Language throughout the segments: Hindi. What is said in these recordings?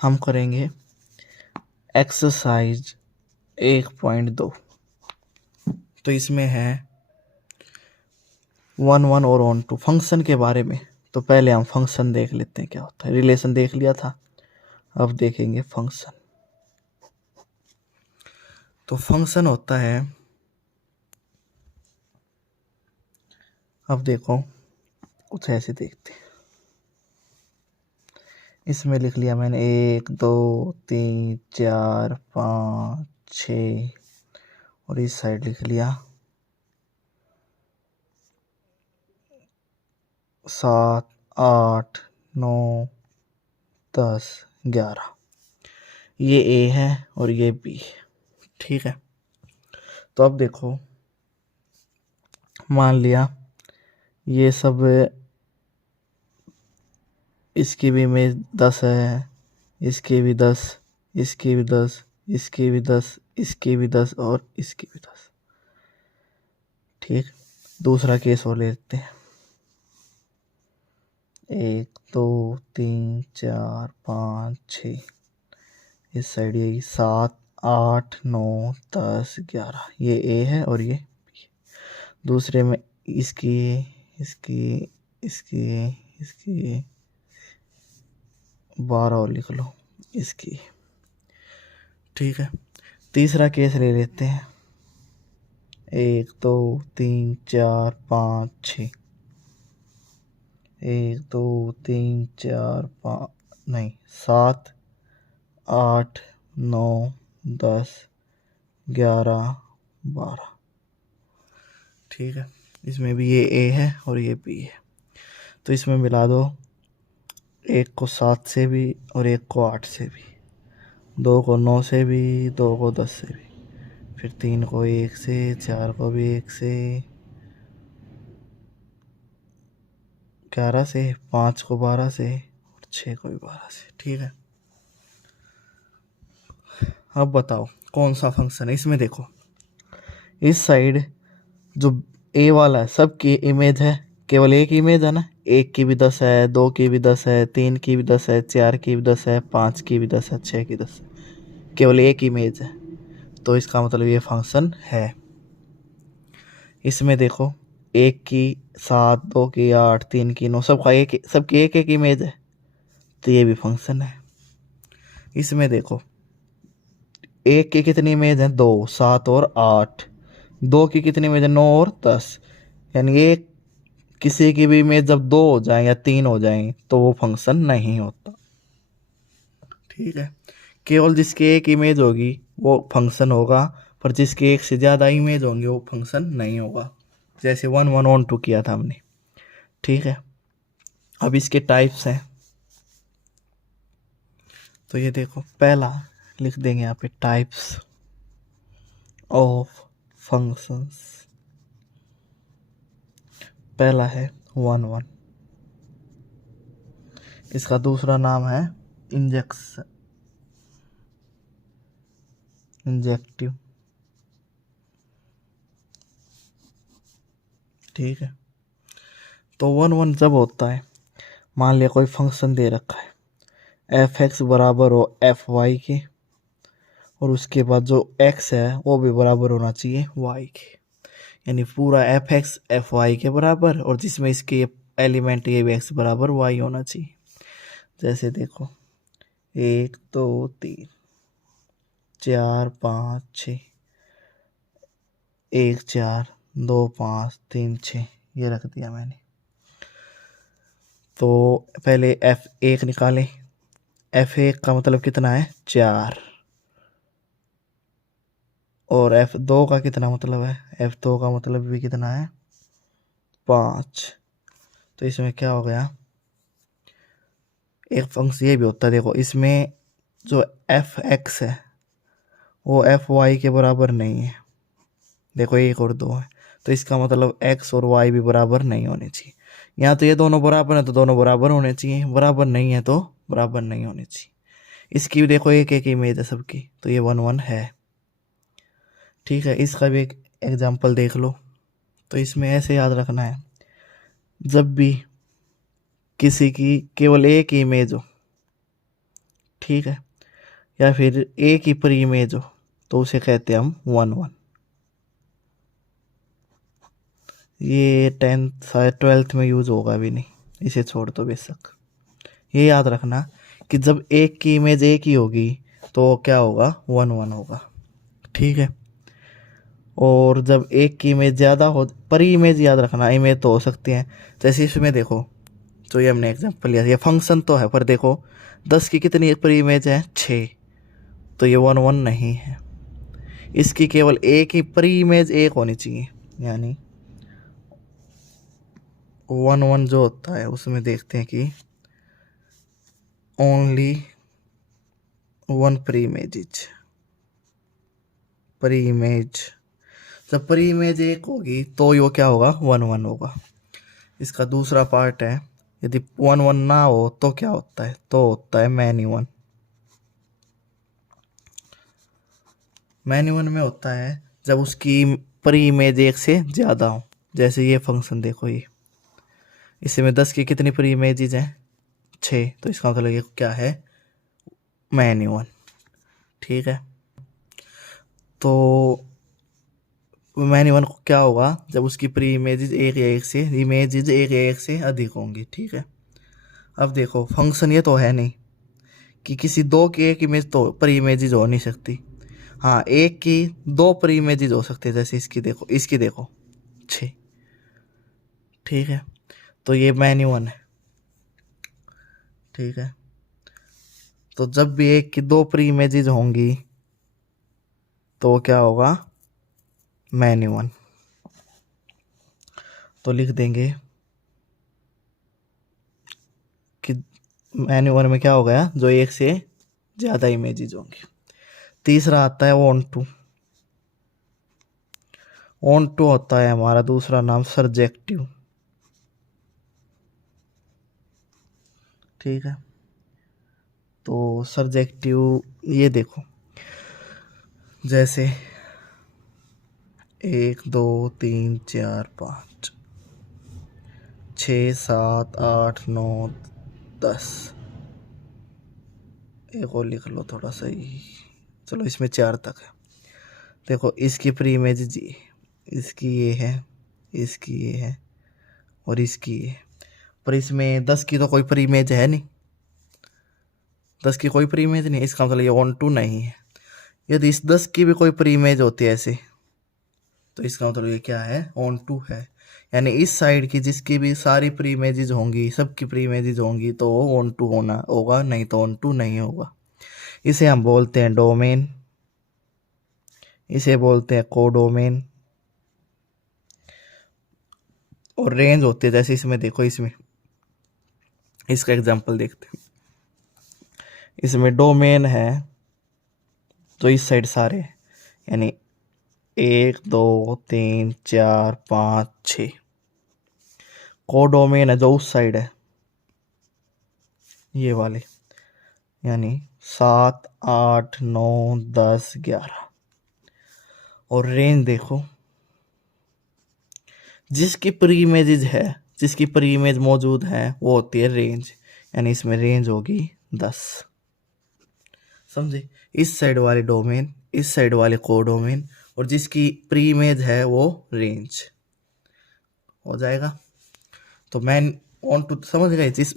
हम करेंगे एक्सरसाइज 1.2। तो इसमें है 1 और 1 2 फंक्शन के बारे में। तो पहले हम फंक्शन देख लेते हैं क्या होता है। रिलेशन देख लिया था, अब देखेंगे फंक्शन। तो फंक्शन होता है, अब देखो कुछ ऐसे देखते हैं। इसमें लिख लिया मैंने 1 2 3 4 5 6 और इस साइड लिख लिया 7 8 9 10 11। ये ए है और ये बी है, ठीक है। तो अब देखो, मान लिया ये सब, इसकी भी इमेज 10 है, इसकी भी 10, इसकी भी 10, इसकी भी 10, इसकी भी 10 और इसकी भी 10, ठीक। दूसरा केस और लेते हैं। 1 2 3 4 5 6, इस साइड यही 7 8 9 10 11। ये ए है और ये बी। दूसरे में इसकी इसकी इसकी इसकी 12 और लिख लो इसकी, ठीक है। तीसरा केस ले लेते हैं। 1 2 3 4 5 6, 1 2 3 4 5 नहीं 7 8 9 10 11 12, ठीक है। इसमें भी ये ए है और ये बी है। तो इसमें मिला दो, एक को 7 से भी और एक को 8 से भी, 2 को 9 से भी, 2 को 10 से भी, फिर 3 को 1 से, 4 को भी 1 से, 11 से, 5 को 12 से और 6 को भी 12 से, ठीक है। अब बताओ कौन सा फंक्शन है। इसमें देखो, इस साइड जो ए वाला है सबकी इमेज है, केवल एक इमेज है ना। 1 की भी 10 है, 2 की भी 10 है, 3 की भी 10 है, 4 की भी 10 है, 5 की भी 10 है, 6 की 10 है, केवल एक इमेज है। तो इसका मतलब ये फंक्शन है। इसमें देखो, 1 की 7, 2 की 8, 3 की 9, सबकी एक एक इमेज है, तो ये भी फंक्शन है। इसमें देखो, 1 की कितनी इमेज है, 2, 7 और 8। 2 की कितनी इमेज है, 9 और 10। यानी एक किसी की भी इमेज जब 2 हो जाए या 3 हो जाए तो वो फंक्शन नहीं होता, ठीक है। केवल जिसकी एक इमेज होगी वो फंक्शन होगा, पर जिसकी एक से ज़्यादा इमेज होंगे वो फंक्शन नहीं होगा। जैसे 1 1 किया था हमने, ठीक है। अब इसके टाइप्स हैं। तो ये देखो, पहला लिख देंगे यहाँ पे टाइप्स ऑफ फंक्शंस। पहला है 1 1। इसका दूसरा नाम है इंजेक्टिव, ठीक है। तो 1 1 जब होता है, मान लिया कोई फंक्शन दे रखा है f(x) बराबर हो f(y) के, और उसके बाद जो x है वो भी बराबर होना चाहिए y के। यानी पूरा f(x) fy के बराबर, और जिसमें इसके एलिमेंट ये भी x बराबर y होना चाहिए। जैसे देखो, 1 2 3 4 5 6, 1 4 2 5 3 6, ये रख दिया मैंने। तो पहले f1 निकालें। f1 का मतलब कितना है, 4। और f2 का कितना मतलब है, f2 का मतलब भी कितना है, 5। तो इसमें क्या हो गया, एक फंक्शन ये भी होता है। देखो, इसमें जो f(x) है वो fy के बराबर नहीं है। देखो, 1 और 2 है, तो इसका मतलब x और y भी बराबर नहीं होने चाहिए। यहाँ तो ये दोनों बराबर है तो दोनों बराबर होने चाहिए, बराबर नहीं है तो बराबर नहीं होने चाहिए। इसकी भी देखो एक एक इमेज है सबकी, तो ये 1 1 है, ठीक है। इसका भी एक एग्जाम्पल देख लो। तो इसमें ऐसे याद रखना है, जब भी किसी की केवल एक इमेज हो, ठीक है। या फिर ए की प्री इमेज हो तो उसे कहते हैं हम 1 1। ये 10th शायद 12th में यूज़ होगा भी नहीं, इसे छोड़ दो बेशक। ये याद रखना कि जब एक की इमेज एक ही होगी तो क्या होगा, 1 1 होगा, ठीक है। और जब एक की इमेज ज़्यादा हो, परी इमेज याद रखना, इमेज तो हो सकती हैं। जैसे इसमें देखो, तो ये हमने एग्जांपल लिया, ये फंक्शन तो है पर देखो 10 की कितनी परी इमेज है, 6, तो ये 1 1 नहीं है। इसकी केवल एक ही परी इमेज एक होनी चाहिए, यानी 1 1 जो होता है उसमें देखते हैं कि ओनली 1 प्री इमेज, जब प्री इमेज एक होगी तो ये क्या होगा, 1 1 होगा। इसका दूसरा पार्ट है, यदि 1 1 ना हो तो क्या होता है, तो होता है मैनी 1। मैनी 1 में होता है जब उसकी प्री इमेज एक से ज़्यादा हो। जैसे ये फंक्शन देखो, ये इसमें 10 की कितनी प्री इमेजेज हैं, 6, तो इसका मतलब ये क्या है, मैनी 1, ठीक है। तो मैनी 1 को क्या होगा, जब उसकी प्री इमेजेज एक या एक से अधिक होंगी, ठीक है। अब देखो फंक्शन ये तो है नहीं कि किसी दो की एक इमेज तो प्री इमेजेज हो नहीं सकती। हाँ, एक की दो प्री इमेजेज हो सकती है, जैसे इसकी देखो 6, ठीक है। तो ये मैनी 1 है, ठीक है। तो जब भी एक की दो प्री इमेजेज होंगी तो क्या होगा, मैनी 1। तो लिख देंगे कि मैनी 1 में क्या हो गया, जो एक से ज़्यादा इमेजेज होंगी। तीसरा आता है ऑन टू होता है हमारा दूसरा नाम सर्जेक्टिव, ठीक है। तो सर्जेक्टिव ये देखो, जैसे 1 2 3 4 5 6 7 8 9 10, एक और लिख लो थोड़ा सही, चलो इसमें 4 तक है। देखो इसकी प्री इमेज जी, इसकी ये है, इसकी ये है, और इसकी ये, पर इसमें 10 की तो कोई प्री इमेज है नहीं, 10 की कोई प्री इमेज नहीं, इसका मतलब ये ऑन टू नहीं है। यदि इस 10 की भी कोई प्री इमेज होती है ऐसे, तो इसका मतलब ये क्या है, ऑन टू है। यानी इस साइड की जिसकी भी सारी प्री इमेजेस होंगी, सबकी प्री इमेजेस होंगी, तो वो ऑन टू होना होगा, नहीं तो ऑन टू नहीं होगा। इसे हम बोलते हैं डोमेन, इसे बोलते हैं कोडोमेन। और रेंज होती है, जैसे इसमें देखो, इसमें इसका एग्जांपल देखते हैं। इसमें डोमेन है तो इस साइड सारे, यानी 1 2 3 4 5 6। कोडोमेन है जो उस साइड है, ये वाले, यानी 7 8 9 10 11। और रेंज देखो, जिसकी प्री इमेज है, जिसकी प्री इमेज मौजूद है वो होती है रेंज, यानी इसमें रेंज होगी 10। समझे, इस साइड वाले डोमेन, इस साइड वाले कोडोमेन, और जिसकी प्री इमेज है वो रेंज हो जाएगा। तो मैं ऑन टू समझ गए, जिस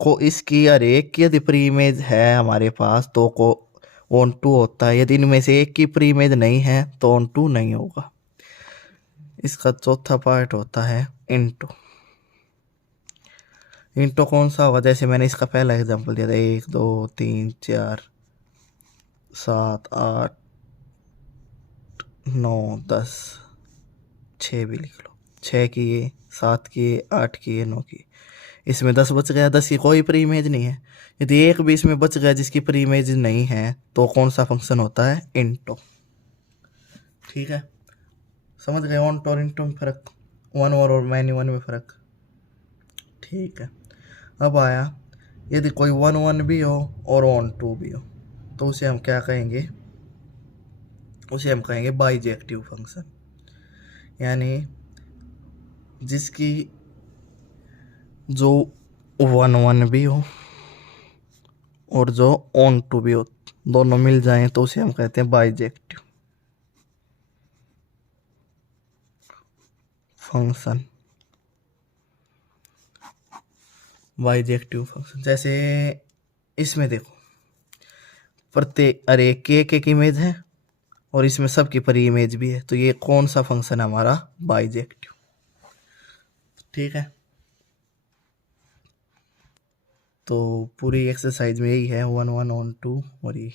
को इसकी हर एक की यदि प्री इमेज है हमारे पास तो को ऑन टू होता है, यदि इनमें से एक की प्री इमेज नहीं है तो ऑन टू नहीं होगा। इसका चौथा पार्ट होता है इंटू। इंटू कौन सा होगा, जैसे मैंने इसका पहला एग्जांपल दिया था, 1 2 3 4 7 8 9 10, 6 भी लिख लो, 6 की ये, 7 की ये, 8 की ये, 9 की। इसमें 10 बच गया, 10 की कोई प्री इमेज नहीं है। यदि एक भी इसमें बच गया जिसकी प्री इमेज नहीं है तो कौन सा फंक्शन होता है, इंटू, ठीक है। समझ गए ऑन टू और इंटू में फ़र्क, 1 और मैनी 1 में फ़र्क, ठीक है। अब आया, यदि कोई 1 1 भी हो और ऑन टू भी हो तो उसे हम क्या कहेंगे, उसे हम कहेंगे बाइजेक्टिव फंक्शन। यानी जिसकी जो 1 1 भी हो और जो ऑन टू भी हो, दोनों मिल जाएं तो उसे हम कहते हैं बाइजेक्टिव फंक्शन। बाइजेक्टिव फंक्शन जैसे इसमें देखो, प्रत्येक अरे के एक इमेज है और इसमें सबकी परी इमेज भी है, तो ये कौन सा फंक्शन है हमारा? बाइजेक्टिव। ठीक है, तो पूरी एक्सरसाइज में यही है 1 1 ऑन 2 और ये